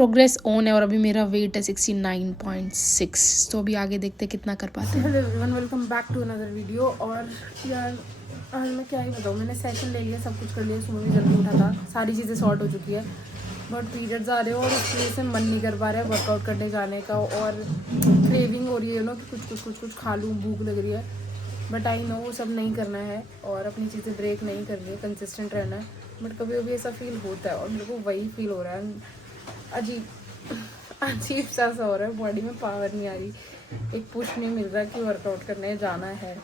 Progress on है और अभी मेरा वेट है 69.6। तो अभी आगे देखते कितना कर पाते हैं। Hello everyone, welcome back to another video. और यार आज मैं क्या ही बताऊँ, मैंने सेशन ले लिया, सब कुछ कर लिया, सुबह भी जल्दी उठा था, सारी चीज़ें सॉर्ट हो चुकी है, बट पीरियड्स आ रहे हो और उसकी वजह से मन नहीं कर पा रहा है वर्कआउट करने जाने का। और क्रेविंग हो रही है ना कि कुछ खा लूँ, भूख लग रही है, बट आई नो वो सब नहीं करना है और अपनी चीज़ें ब्रेक नहीं करनी है, कंसिस्टेंट रहना है। बट कभी कभी ऐसा फील होता है और मेरे को वही फील हो रहा है, अजीब सा हो रहा है, बॉडी में पावर नहीं आ रही, एक पुश नहीं मिल रहा कि वर्कआउट करने जाना है।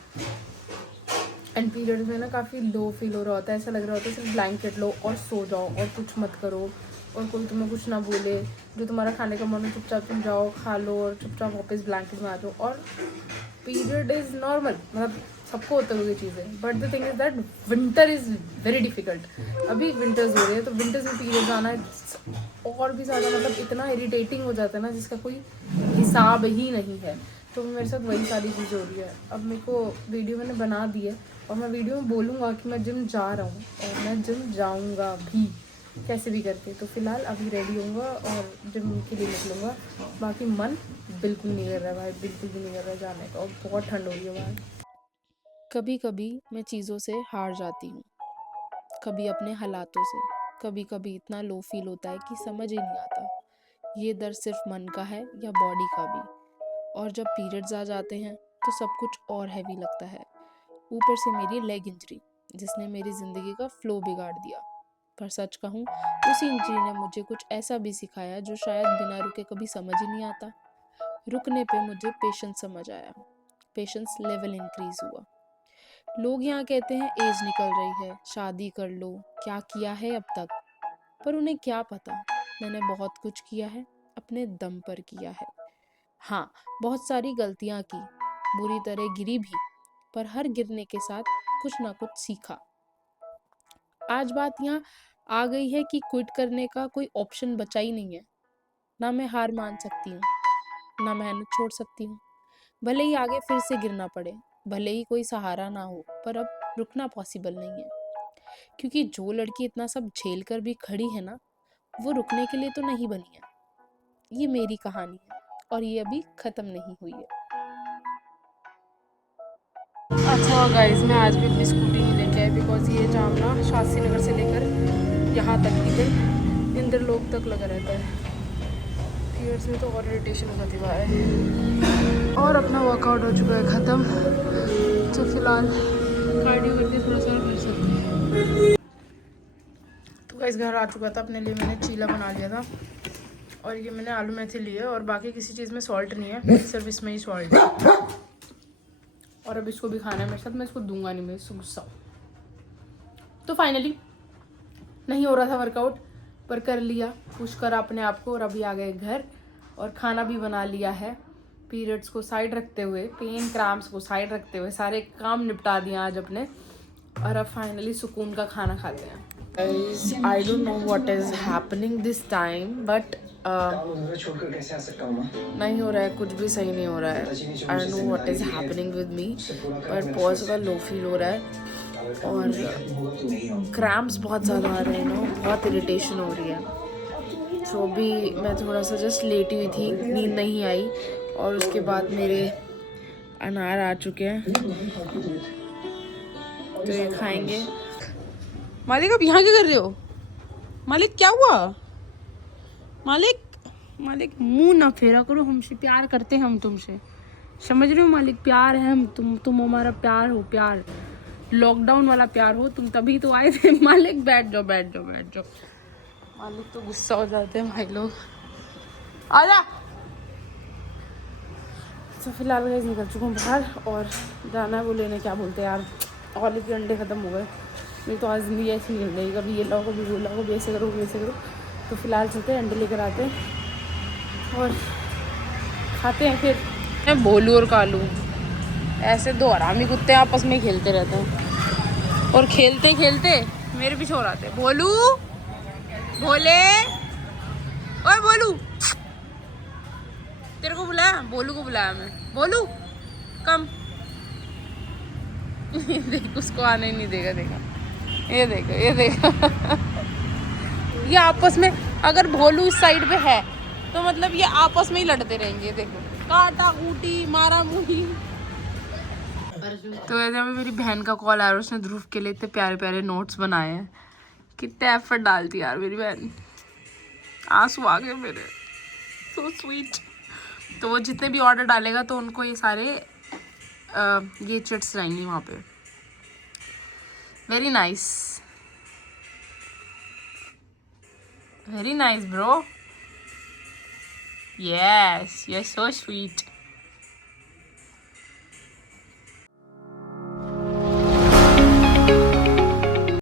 एंड पीरियड्स में ना काफ़ी लो फील हो रहा होता है, ऐसा लग रहा होता है सिर्फ ब्लैंकेट लो और सो जाओ और कुछ मत करो और कोई तुम्हें कुछ ना बोले, जो तुम्हारा खाने का मन हो चुपचाप तुम जाओ खा लो और चुपचाप वापस ब्लैंकेट में आ जाओ। और पीरियड इज़ नॉर्मल, मतलब सबको होता है वो चीज़ें, but the thing is that winter is very difficult. अभी विंटर्स हो रही है तो विंटर्स में पीरियड्स आना और भी ज़्यादा मतलब इतना इरिटेटिंग हो जाता है ना जिसका कोई हिसाब ही नहीं है। तो मेरे साथ वही सारी चीज़ें हो रही है। अब मेरे को वीडियो मैंने बना दी है और मैं वीडियो में बोलूँगा कि मैं जिम जा रहा हूँ और मैं जिम जाऊँगा भी कैसे भी करके। तो फिलहाल अभी रेडी होऊंगा और जिम के लिए निकलूँगा। बाकी मन बिल्कुल नहीं कर रहा है भाई, बिल्कुल भी नहीं कर रहा है जाने का, और बहुत ठंड हो रही है बाहर। कभी कभी मैं चीज़ों से हार जाती हूँ, कभी अपने हालातों से। कभी कभी इतना लो फील होता है कि समझ ही नहीं आता ये दर्द सिर्फ मन का है या बॉडी का भी। और जब पीरियड्स आ जाते हैं तो सब कुछ और हैवी लगता है। ऊपर से मेरी लेग इंजरी जिसने मेरी ज़िंदगी का फ्लो बिगाड़ दिया। पर सच कहूँ, उसी इंजरी ने मुझे कुछ ऐसा भी सिखाया जो शायद बिना रुके कभी समझ ही नहीं आता। रुकने पे मुझे पेशेंस समझ आया, पेशेंस लेवल इंक्रीज हुआ। लोग यहाँ कहते हैं एज निकल रही है, शादी कर लो, क्या किया है अब तक। पर उन्हें क्या पता, मैंने बहुत कुछ किया है, अपने दम पर किया है। हाँ, बहुत सारी गलतियाँ की, बुरी तरह गिरी भी, पर हर गिरने के साथ कुछ ना कुछ सीखा। आज बात यहाँ आ गई है कि क्विट करने का कोई ऑप्शन बचा ही नहीं है। ना मैं हार मान सकती हूँ, ना मेहनत छोड़ सकती हूँ। भले ही आगे फिर से गिरना पड़े, भले ही कोई सहारा ना हो, पर अब रुकना पॉसिबल नहीं है। क्योंकि जो लड़की इतना सब झेल कर भी खड़ी है ना, वो रुकने के लिए तो नहीं बनी है। ये मेरी कहानी है और ये अभी खत्म नहीं हुई है। अच्छा गाइज, मैं आज भी अपनी स्कूटी नहीं लेके आई बिकॉज ये जाम ना शास्त्री नगर से लेकर यहाँ तक इधर इंदर लोग तक लगा रहता है। पीरियड्स में तो और इरिटेशन हो जाती है। और अपना वर्कआउट हो चुका है ख़त्म, तो फिलहाल कार्डियो करके थोड़ा सा घर चलते हैं। तो गाइस घर आ चुका था, अपने लिए मैंने चीला बना लिया था और ये मैंने आलू मेथी लिए और बाकी किसी चीज़ में सॉल्ट नहीं है, सिर्फ इसमें ही सॉल्ट है। और अब इसको भी खाना है मेरे साथ, मैं इसको दूंगा नहीं, मैं इसको गुस्सा। तो फाइनली नहीं हो रहा था वर्कआउट, पर कर लिया, पुश करा अपने आप को और अभी आ गए घर और खाना भी बना लिया है। पीरियड्स को साइड रखते हुए, पेन क्रैम्प्स को साइड रखते हुए सारे काम निपटा दिए आज अपने, और अब फाइनली सुकून का खाना खाते हैं। I don't know what is happening this time, but नहीं हो रहा है, कुछ भी सही नहीं हो रहा है। I don't know what is happening with me, पर बहुत ज़्यादा लो फील हो रहा है और क्रैम्प्स बहुत ज़्यादा आ रहे हैं ना, बहुत इरिटेशन हो रही है। तो अभी मैं थोड़ा सा जस्ट लेटी हुई थी, नींद नहीं आई, और उसके बाद मेरे अनार आ चुके हैं तो ये खाएंगे। मालिक अब यहाँ क्या कर रहे हो? मालिक क्या हुआ? मालिक मालिक मुंह ना फेरा करो, हमसे प्यार करते हैं हम तुमसे, समझ रहे हो? मालिक प्यार है हम, तुम हमारा प्यार हो, प्यार लॉकडाउन वाला प्यार हो तुम, तभी तो आए थे। मालिक बैठ जाओ बैठ जाओ बैठ जाओ। मालिक तो गुस्सा हो जाते हैं भाई लोग, आजा। तो फिलहाल गाइस निकल चुका हूँ बाहर और जाना है वो लेने, क्या बोलते हैं यार, ऑलिव के अंडे ख़त्म हो गए। नहीं तो आज ज़िंदगी ऐसी निकल गई, कभी ये लाओ कभी वो लाओ, कभी ऐसे करो कभी ऐसे करो। तो फिलहाल चलते हैं, अंडे लेकर आते हैं और खाते हैं। फिर मैं भोलू और कालू ऐसे दो हरामी कुत्ते आपस में खेलते रहते हैं और खेलते खेलते मेरे पीछे हो आते हैं। भोलू, भोले, ओए भोलू, तेरे को बुलाया, भोलू को बुलाया मैं, भोलू कम। देख उसको आने नहीं देगा, देखा ये देखो ये देखो। ये आपस में अगर भोलू इस साइड पे है तो मतलब ये आपस में ही लड़ते रहेंगे। देखो काटा कूटी मारा मुही। तो ऐसे में मेरी बहन का कॉल आया और उसने ध्रुव के लिए इतने प्यारे प्यारे नोट्स बनाए हैं। कितने एफर्ट डालती यार मेरी बहन, आंसू आ गए मेरे, सो स्वीट। तो वो जितने भी ऑर्डर डालेगा तो उनको ये सारे ये चिट्स रहेंगी वहाँ पे। Very nice, very nice bro, yes you are so sweet.